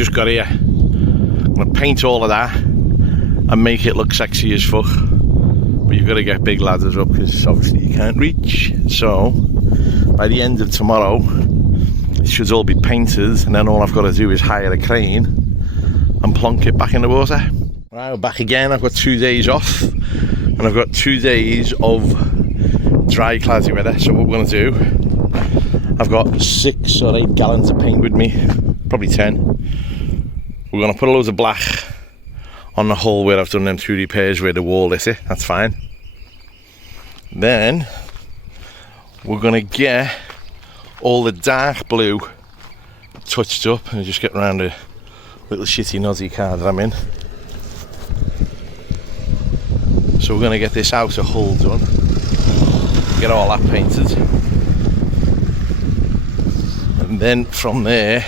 just got here. I'm going to paint all of that and make it look sexy as fuck. But you've got to get big ladders up because obviously you can't reach. So by the end of tomorrow, it should all be painted, and then all I've got to do is hire a crane and plonk it back in the water. Right, we're back again. I've got 2 days off, and I've got 2 days of dry cloudy weather. So what we're going to do, I've got 6 or 8 gallons of paint with me, probably 10. We're going to put a load of black on the hole where I've done them 2 repairs where the wall is it. That's fine. Then we're going to get all the dark blue touched up and just get around the little shitty noddy car that I'm in. So we're going to get this outer hull done, get all that painted, and then from there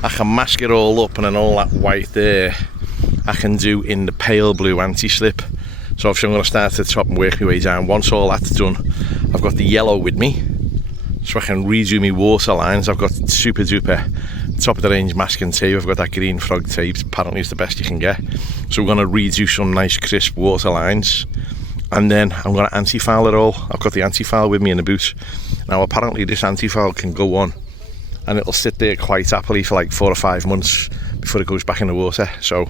I can mask it all up, and then all that white there I can do in the pale blue anti-slip. So obviously I'm going to start at the top and work my way down. Once all that's done, I've got the yellow with me, so I can redo my water lines. I've got super duper top of the range masking tape. I've got that green frog tape, apparently it's the best you can get. So we're going to redo some nice crisp water lines, and then I'm going to anti-foul it all. I've got the anti-foul with me in the boot. Now apparently this anti-foul can go on and it'll sit there quite happily for like 4 or 5 months before it goes back in the water. So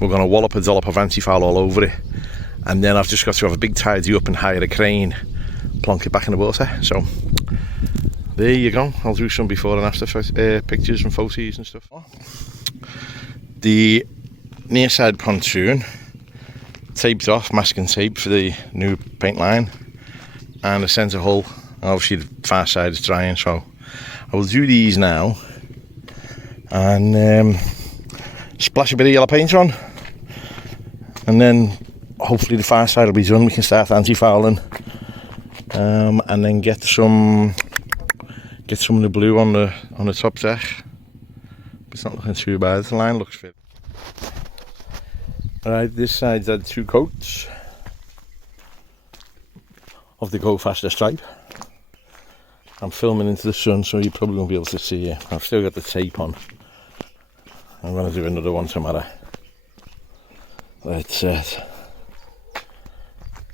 we're going to wallop a dollop of anti-foul all over it, and then I've just got to have a big tidy up and hire a crane, plonk it back in the water. So there you go. I'll do some before and after pictures and photos and stuff. The near side pontoon taped off, masking tape for the new paint line, and the centre hull. Obviously the far side is drying, so I will do these now and splash a bit of yellow paint on, and then hopefully the far side will be done. We can start anti-fouling and then get some of the blue on the top deck. It's not looking too bad. The line looks fit. Alright, this side's had 2 coats of the Go Faster stripe. I'm filming into the sun, so you probably won't be able to see it. I've still got the tape on. I'm going to do another one tomorrow. That's it.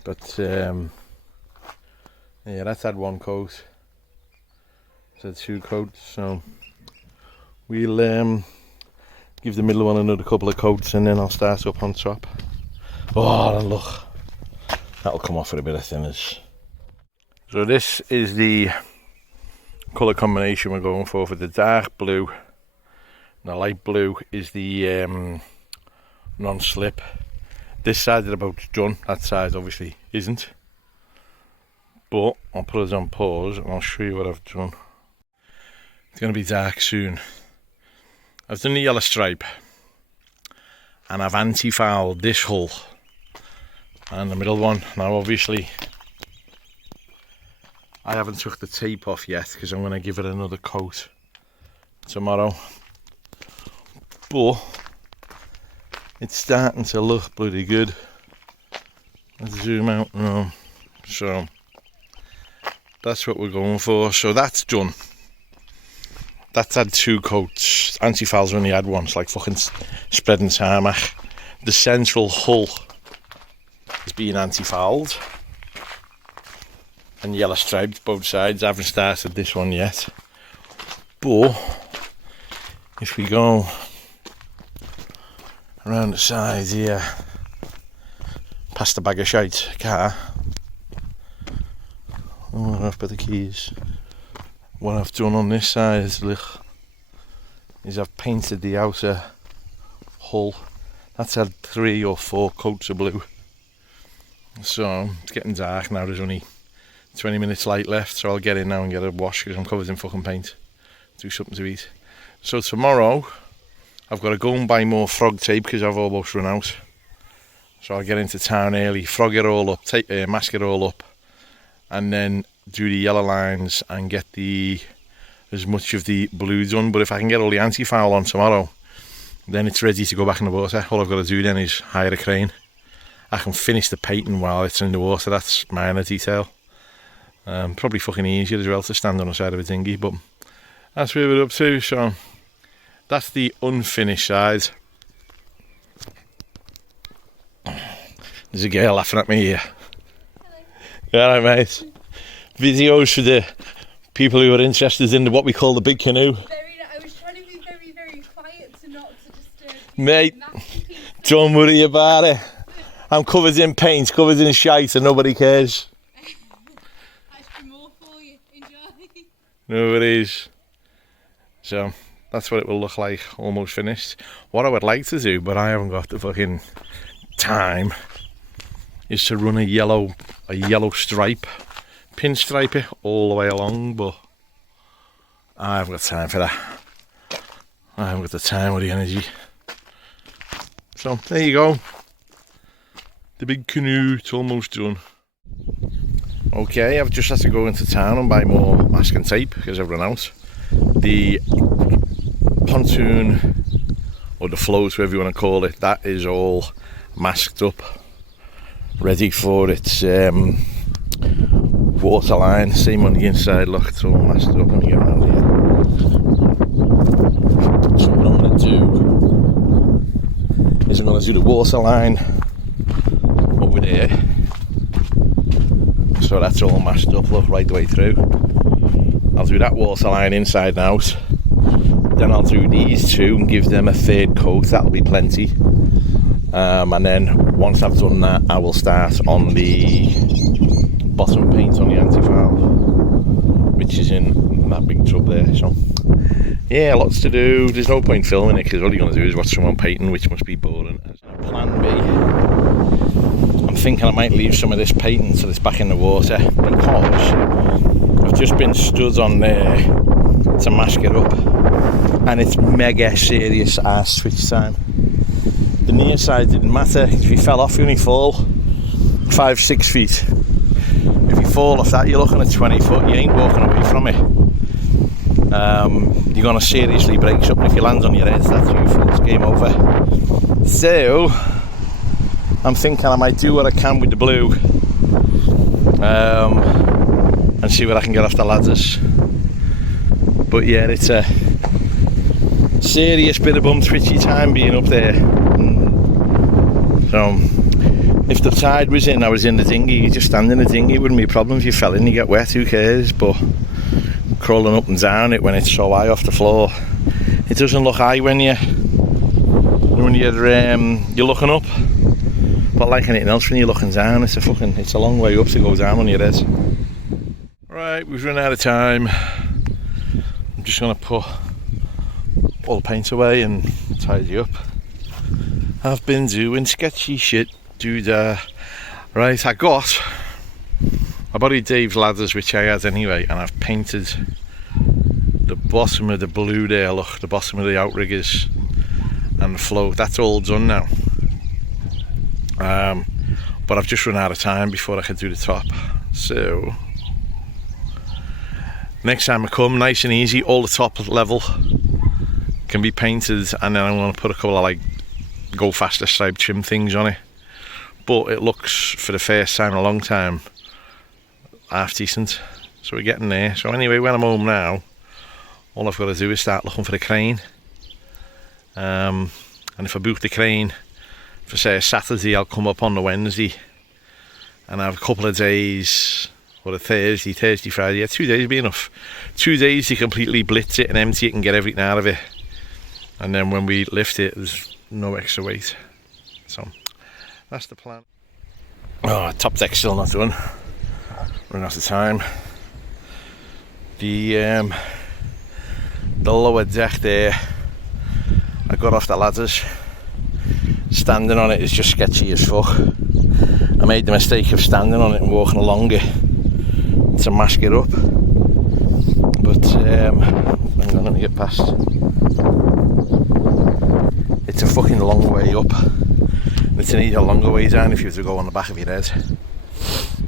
But yeah, that's had 1 coat. It's had 2 coats, so we'll give the middle one another couple of coats, and then I'll start up on top. Oh, and look, that'll come off with a bit of thinners. So this is the colour combination we're going for the dark blue. And the light blue is the non-slip. This side is about done. That side obviously isn't. But I'll put it on pause and I'll show you what I've done. It's going to be dark soon. I've done the yellow stripe, and I've anti-fouled this hull and the middle one. Now obviously I haven't took the tape off yet because I'm going to give it another coat tomorrow, but it's starting to look bloody good. Let's zoom out now. So that's what we're going for. So that's done. That's had 2 coats. Anti-foul's only had 1. It's like fucking spreading tarmac. The central hull is being anti-fouled and yellow striped both sides. I haven't started this one yet, but if we go around the sides here past the bag of shite car, oh, I've got the keys. What I've done on this side is I've painted the outer hull. That's had 3 or 4 coats of blue. So it's getting dark now. There's only 20 minutes light left, so I'll get in now and get a wash because I'm covered in fucking paint. Do something to eat. So tomorrow I've got to go and buy more frog tape because I've almost run out. So I'll get into town early, frog it all up, mask it all up, and then do the yellow lines and get as much of the blue done. But if I can get all the anti-foul on tomorrow, then it's ready to go back in the water. All I've got to do then is hire a crane. I can finish the painting while it's in the water. That's minor detail. Probably fucking easier as well to stand on the side of a dinghy, but that's where we're up to. So That's the unfinished side. There's a girl laughing at me here. Hello. Alright, mate. Videos for the people who are interested in what we call the big canoe. I was trying to be very, very quiet to not to disturb you. Mate, don't worry about it. I'm covered in paint, covered in shite, and nobody cares. That's more for you. Enjoy. No worries. So, that's what it will look like, almost finished. What I would like to do, but I haven't got the fucking time, is to run a yellow stripe, pinstripe it all the way along, but I haven't got time for that. I haven't got the time or the energy. So there you go. The big canoe, it's almost done. Okay, I've just had to go into town and buy more masking tape because I've run out. The pontoon, or the float, whatever you want to call it, that is all masked up, ready for its waterline. Same on the inside, look, it's all masked up. Let me get around here. So what I'm going to do is I'm going to do the waterline over there. So that's all masked up, look, right the way through. I'll do that waterline inside and out. Then I'll do these two and give them a third coat, that'll be plenty. And then once I've done that, I will start on the bottom paint on the anti-foul, which is in that big tub there. So yeah, lots to do. There's no point filming it because all you're going to do is watch someone painting, which must be boring. Plan B, I'm thinking I might leave some of this paint until it's back in the water, because I've just been stood on there to mask it up, and it's mega serious ass switch time. The near side didn't matter. If you fell off, you only fall 5-6 feet. If you fall off that, you're looking at 20 foot. You ain't walking away from it. You're going to seriously break something. If you land on your head, that's you, it's game over. So I'm thinking I might do what I can with the blue, and see what I can get off the ladders. But yeah, it's a serious bit of bum twitchy time being up there. So if the tide was in, I was in the dinghy, you just stand in the dinghy, it wouldn't be a problem. If you fell in, you get wet, who cares? But crawling up and down it when it's so high off the floor, it doesn't look high when you're looking up, but like anything else, when you're looking down, it's a long way up to go down on your head. Right, we've run out of time. I'm just going to put all the paint away and tidy up. I've been doing sketchy shit, dude. Right, I borrowed Dave's ladders, which I had anyway, and I've painted the bottom of the blue there, look, the bottom of the outriggers and the float. That's all done now. But I've just run out of time before I can do the top. So next time I come, nice and easy, all the top level can be painted, and then I'm going to put a couple of like go faster stripe trim things on it. But it looks, for the first time in a long time, half decent. So we're getting there. So anyway, when I'm home now, all I've got to do is start looking for the crane. And if I book the crane for say a Saturday, I'll come up on the Wednesday and have a couple of days, or a Thursday, Friday. Yeah, 2 days would be enough. 2 days to completely blitz it and empty it and get everything out of it. And then when we lift it, there's no extra weight. So that's the plan. Oh, top deck's still not done. Running out of time. The lower deck there, I got off the ladders. Standing on it is just sketchy as fuck. I made the mistake of standing on it and walking along it to mask it up. But hang on, let me get past. It's a fucking long way up. It's an even longer way down if you have to go on the back of your head.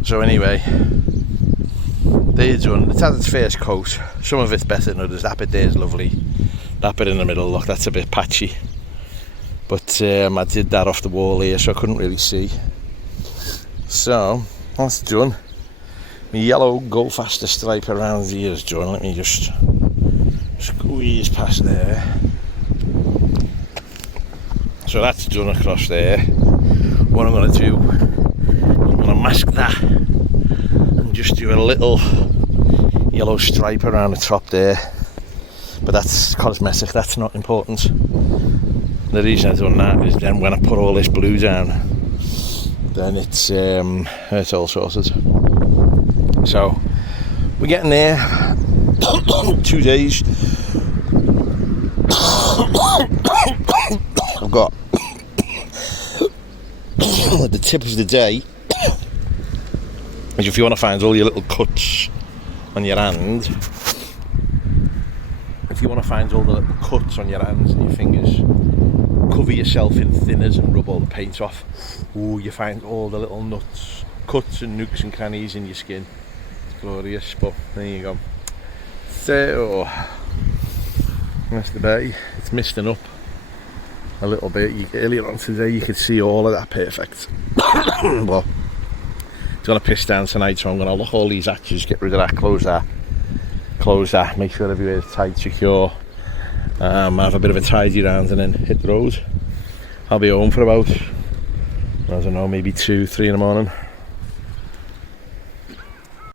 So anyway, they're done. It's had its first coat. Some of it's better than others. That bit there is lovely. That bit in the middle, look, that's a bit patchy. But I did that off the wall here, so I couldn't really see. So that's done. My yellow go faster stripe around here is done. Let me just squeeze past there. So that's done across there. What I'm going to do, I'm going to mask that and just do a little yellow stripe around the top there. But that's cosmetic, that's not important. The reason I've done that is then when I put all this blue down, then it's all sorted. So we're getting there. 2 days. I've got the tip of the day is if you want to find all your little cuts on your hand. If you want to find all the little cuts on your hands and your fingers, cover yourself in thinners and rub all the paint off. Ooh, you find all the little nuts, cuts and nooks and crannies in your skin. It's glorious, but there you go. So that's the bay. It's misting up a little bit. Earlier on today you could see all of that perfect. Well, it's going to piss down tonight, so I'm going to lock all these hatches, get rid of that, close that, make sure everywhere's tight, secure, have a bit of a tidy round and then hit the road. I'll be home for about, I don't know, maybe 2-3 in the morning.